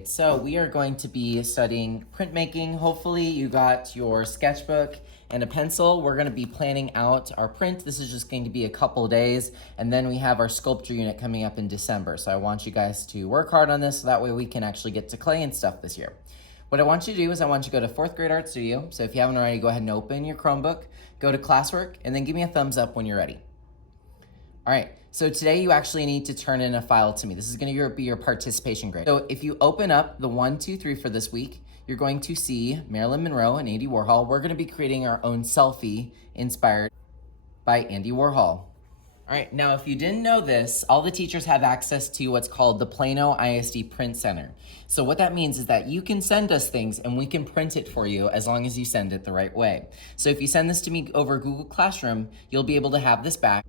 grade. So we are going to be studying printmaking. Hopefully you got your sketchbook and a pencil. We're going to be planning out our print. This is just going to be a couple days, and then we have our sculpture unit coming up in December. So I want you guys to work hard on this so that way we can actually get to clay and stuff this year. What I want you to do is I want you to go to 4th grade art studio. So if you haven't already, go ahead and open your Chromebook, go to classwork, and then give me a thumbs up when you're ready. All right, so today you actually need to turn in a file to me. This is gonna be your participation grade. So if you open up the 1, 2, 3 for this week, you're going to see Marilyn Monroe and Andy Warhol. We're gonna be creating our own selfie inspired by Andy Warhol. All right, now if you didn't know this, all the teachers have access to what's called the Plano ISD Print Center. So what that means is that you can send us things and we can print it for you as long as you send it the right way. So if you send this to me over Google Classroom, you'll be able to have this back.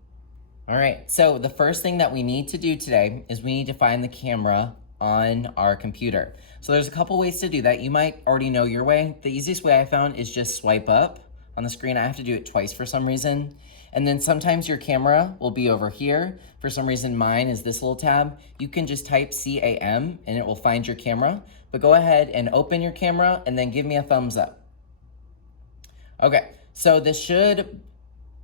All right, so the first thing that we need to do today is we need to find the camera on our computer. So there's a couple ways to do that. You might already know your way. The easiest way I found is just swipe up on the screen. I have to do it twice for some reason. And then sometimes your camera will be over here. For some reason, mine is this little tab. You can just type CAM and it will find your camera. But go ahead and open your camera and then give me a thumbs up. Okay, so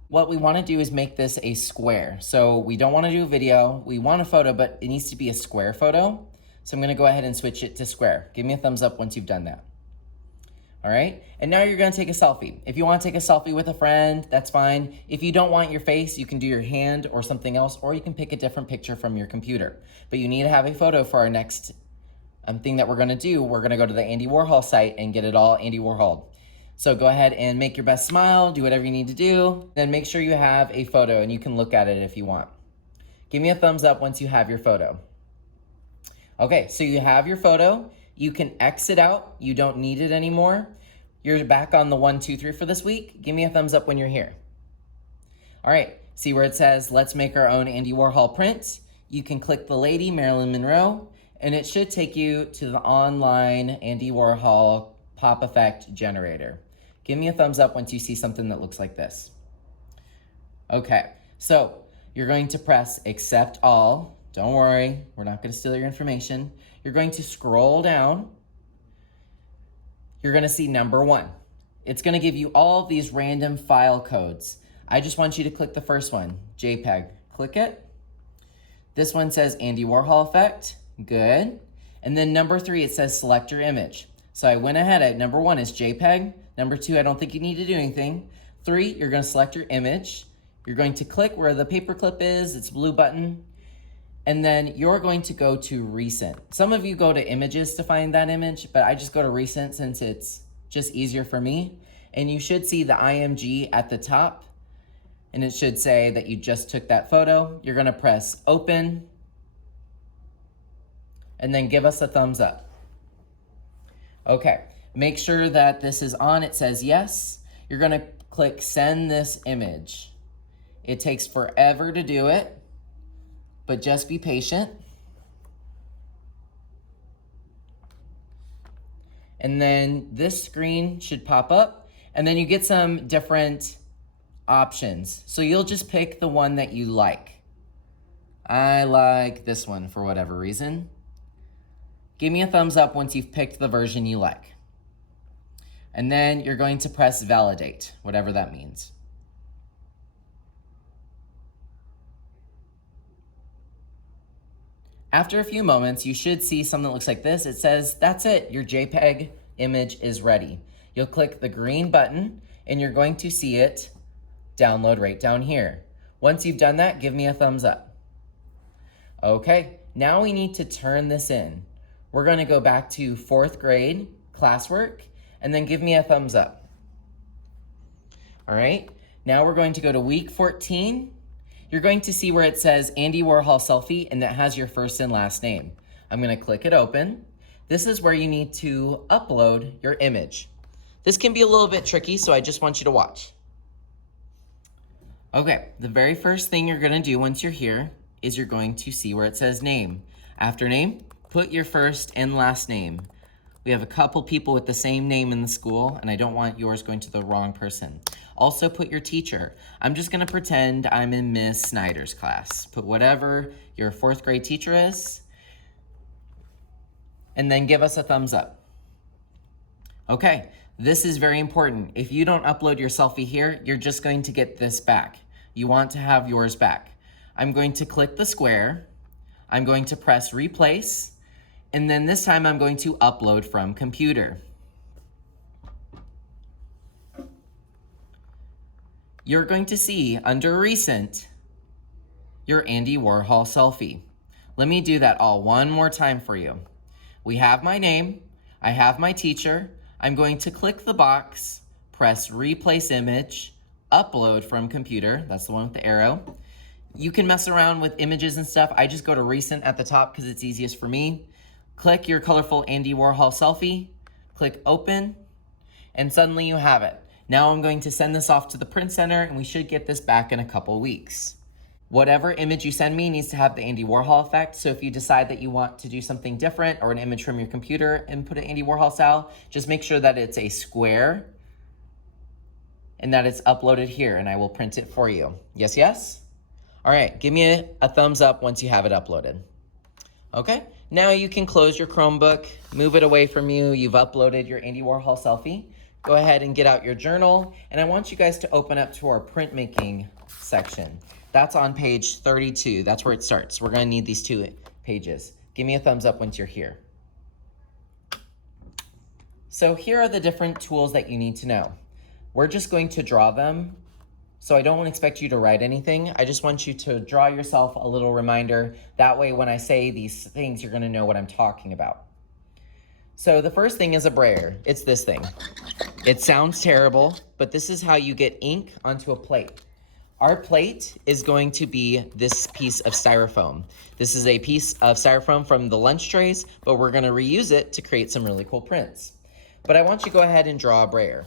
what we want to do is make this a square. So we don't want to do a video. We want a photo, but it needs to be a square photo. So I'm going to go ahead and switch it to square. Give me a thumbs up once you've done that. All right, and now you're going to take a selfie. If you want to take a selfie with a friend, that's fine. If you don't want your face, you can do your hand or something else, or you can pick a different picture from your computer. But you need to have a photo for our next thing that we're going to do. We're going to go to the Andy Warhol site and get it all Andy Warhol. So go ahead and make your best smile, do whatever you need to do, then make sure you have a photo and you can look at it if you want. Give me a thumbs up once you have your photo. Okay, so you have your photo. You can exit out. You don't need it anymore. You're back on the 1, 2, 3 for this week. Give me a thumbs up when you're here. All right, see where it says, let's make our own Andy Warhol print. You can click the lady, Marilyn Monroe, and it should take you to the online Andy Warhol pop effect generator. Give me a thumbs up once you see something that looks like this. Okay, so you're going to press accept all. Don't worry, we're not going to steal your information. You're going to scroll down. You're going to see number 1. It's going to give you all of these random file codes. I just want you to click the first one, JPEG. Click it. This one says Andy Warhol effect. Good. And then number 3, it says select your image. So I went ahead at number 1 is JPEG. Number 2, I don't think you need to do anything. 3, you're going to select your image. You're going to click where the paperclip is. It's a blue button. And then you're going to go to recent. Some of you go to images to find that image, but I just go to recent since it's just easier for me. And you should see the IMG at the top. And it should say that you just took that photo. You're going to press open. And then give us a thumbs up. Okay. Make sure that this is on. It says yes. You're going to click send this image. It takes forever to do it, but just be patient. And then this screen should pop up, and then you get some different options. So you'll just pick the one that you like. I like this one for whatever reason. Give me a thumbs up once you've picked the version you like. And then you're going to press validate, whatever that means. After a few moments, you should see something that looks like this. It says, that's it, your JPEG image is ready. You'll click the green button and you're going to see it download right down here. Once you've done that, give me a thumbs up. Okay, now we need to turn this in. We're going to go back to 4th grade classwork and then give me a thumbs up. All right, now we're going to go to week 14. You're going to see where it says Andy Warhol Selfie and that has your first and last name. I'm going to click it open. This is where you need to upload your image. This can be a little bit tricky, so I just want you to watch. Okay, the very first thing you're going to do once you're here is you're going to see where it says name. After name, put your first and last name. We have a couple people with the same name in the school, and I don't want yours going to the wrong person. Also put your teacher. I'm just gonna pretend I'm in Miss Snyder's class. Put whatever your 4th grade teacher is. and then give us a thumbs up. Okay, this is very important. If you don't upload your selfie here, you're just going to get this back. You want to have yours back. I'm going to click the square. I'm going to press replace, and then this time I'm going to upload from computer. You're going to see under recent, your Andy Warhol selfie. Let me do that all one more time for you. We have my name, I have my teacher. I'm going to click the box, press replace image, upload from computer. That's the one with the arrow. You can mess around with images and stuff. I just go to recent at the top because it's easiest for me. Click your colorful Andy Warhol selfie, click open, and suddenly you have it. Now I'm going to send this off to the print center and we should get this back in a couple weeks. Whatever image you send me needs to have the Andy Warhol effect. So if you decide that you want to do something different or an image from your computer and put it Andy Warhol style, just make sure that it's a square and that it's uploaded here and I will print it for you. Yes, yes? All right, give me a thumbs up once you have it uploaded. Okay, now you can close your Chromebook, move it away from you. You've uploaded your Andy Warhol selfie. Go ahead and get out your journal. And I want you guys to open up to our printmaking section. That's on page 32. That's where it starts. We're gonna need these 2 pages. Give me a thumbs up once you're here. So here are the different tools that you need to know. We're just going to draw them. So I don't expect you to write anything. I just want you to draw yourself a little reminder. That way when I say these things, you're gonna know what I'm talking about. So the first thing is a brayer. It's this thing. It sounds terrible, but this is how you get ink onto a plate. Our plate is going to be this piece of styrofoam. This is a piece of styrofoam from the lunch trays, but we're gonna reuse it to create some really cool prints. But I want you to go ahead and draw a brayer.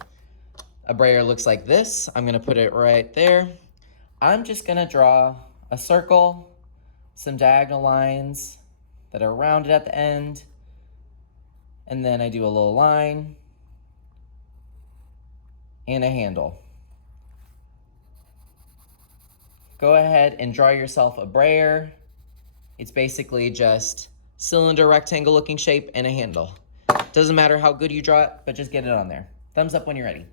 A brayer looks like this. I'm gonna put it right there. I'm just gonna draw a circle, some diagonal lines that are rounded at the end, and then I do a little line and a handle. Go ahead and draw yourself a brayer. It's basically just cylinder, rectangle looking shape and a handle. Doesn't matter how good you draw it, but just get it on there. Thumbs up when you're ready.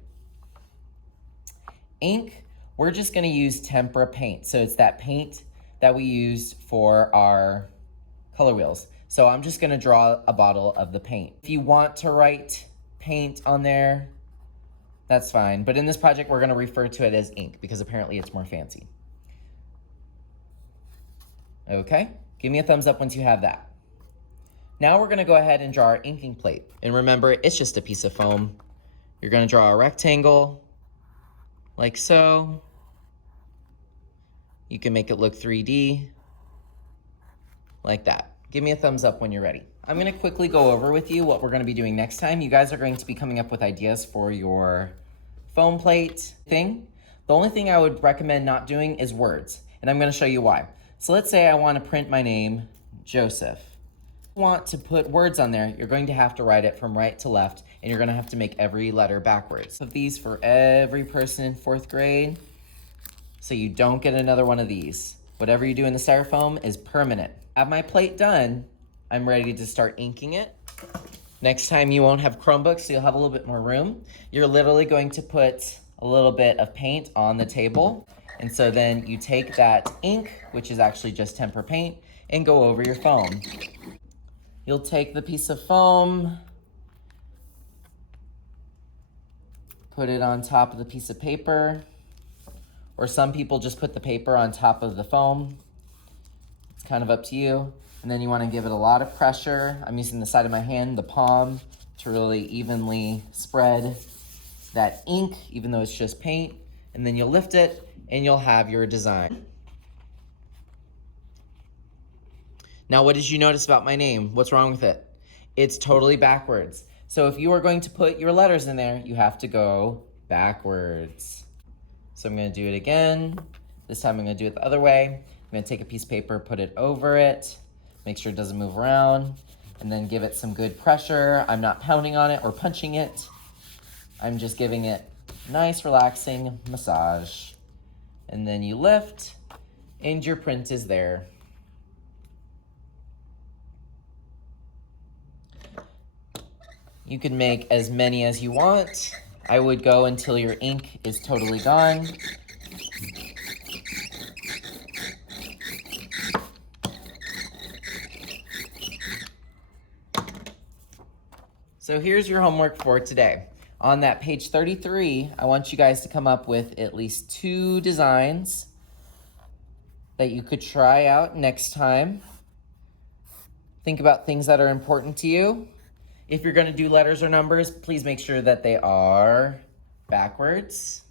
Ink, we're just gonna use tempera paint. So it's that paint that we use for our color wheels. So I'm just gonna draw a bottle of the paint. If you want to write paint on there, that's fine. But in this project, we're gonna refer to it as ink because apparently it's more fancy. Okay, give me a thumbs up once you have that. Now we're gonna go ahead and draw our inking plate. And remember, it's just a piece of foam. You're gonna draw a rectangle, like so. You can make it look 3D, like that. Give me a thumbs up when you're ready. I'm gonna quickly go over with you what we're gonna be doing next time. You guys are going to be coming up with ideas for your foam plate thing. The only thing I would recommend not doing is words, and I'm gonna show you why. So let's say I wanna print my name, Joseph. If you want to put words on there, you're going to have to write it from right to left, and you're gonna have to make every letter backwards. Of these for every person in 4th grade, so you don't get another one of these. Whatever you do in the styrofoam is permanent. I have my plate done. I'm ready to start inking it. Next time you won't have Chromebooks, so you'll have a little bit more room. You're literally going to put a little bit of paint on the table. And so then you take that ink, which is actually just tempera paint, and go over your foam. You'll take the piece of foam, put it on top of the piece of paper, or some people just put the paper on top of the foam. It's kind of up to you. And then you want to give it a lot of pressure. I'm using the side of my hand, the palm, to really evenly spread that ink, even though it's just paint. And then you'll lift it and you'll have your design. Now, what did you notice about my name? What's wrong with it? It's totally backwards. So if you are going to put your letters in there, you have to go backwards. So I'm gonna do it again. This time I'm gonna do it the other way. I'm gonna take a piece of paper, put it over it, make sure it doesn't move around, and then give it some good pressure. I'm not pounding on it or punching it. I'm just giving it a nice, relaxing massage. And then you lift, and your print is there. You can make as many as you want. I would go until your ink is totally gone. So here's your homework for today. On that page 33, I want you guys to come up with at least 2 designs that you could try out next time. Think about things that are important to you. If you're going to do letters or numbers, please make sure that they are backwards.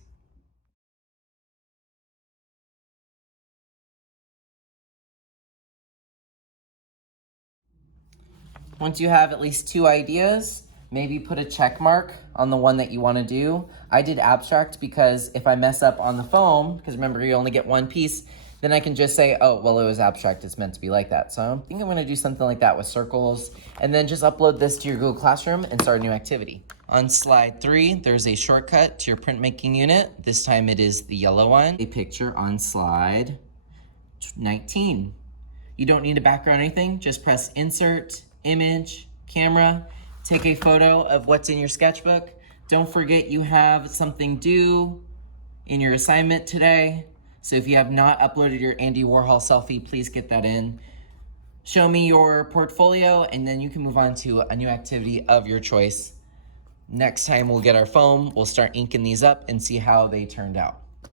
Once you have at least 2 ideas, maybe put a check mark on the one that you want to do. I did abstract because if I mess up on the foam, because remember you only get 1 piece, then I can just say, oh, well, it was abstract, it's meant to be like that. So I think I'm going to do something like that with circles, and then just upload this to your Google Classroom and start a new activity. On slide 3, there's a shortcut to your printmaking unit. This time it is the yellow one. A picture on slide 19. You don't need a background or anything, just press insert, image, camera, take a photo of what's in your sketchbook. Don't forget you have something due in your assignment today. So if you have not uploaded your Andy Warhol selfie, please get that in. Show me your portfolio and then you can move on to a new activity of your choice. Next time we'll get our foam, we'll start inking these up and see how they turned out.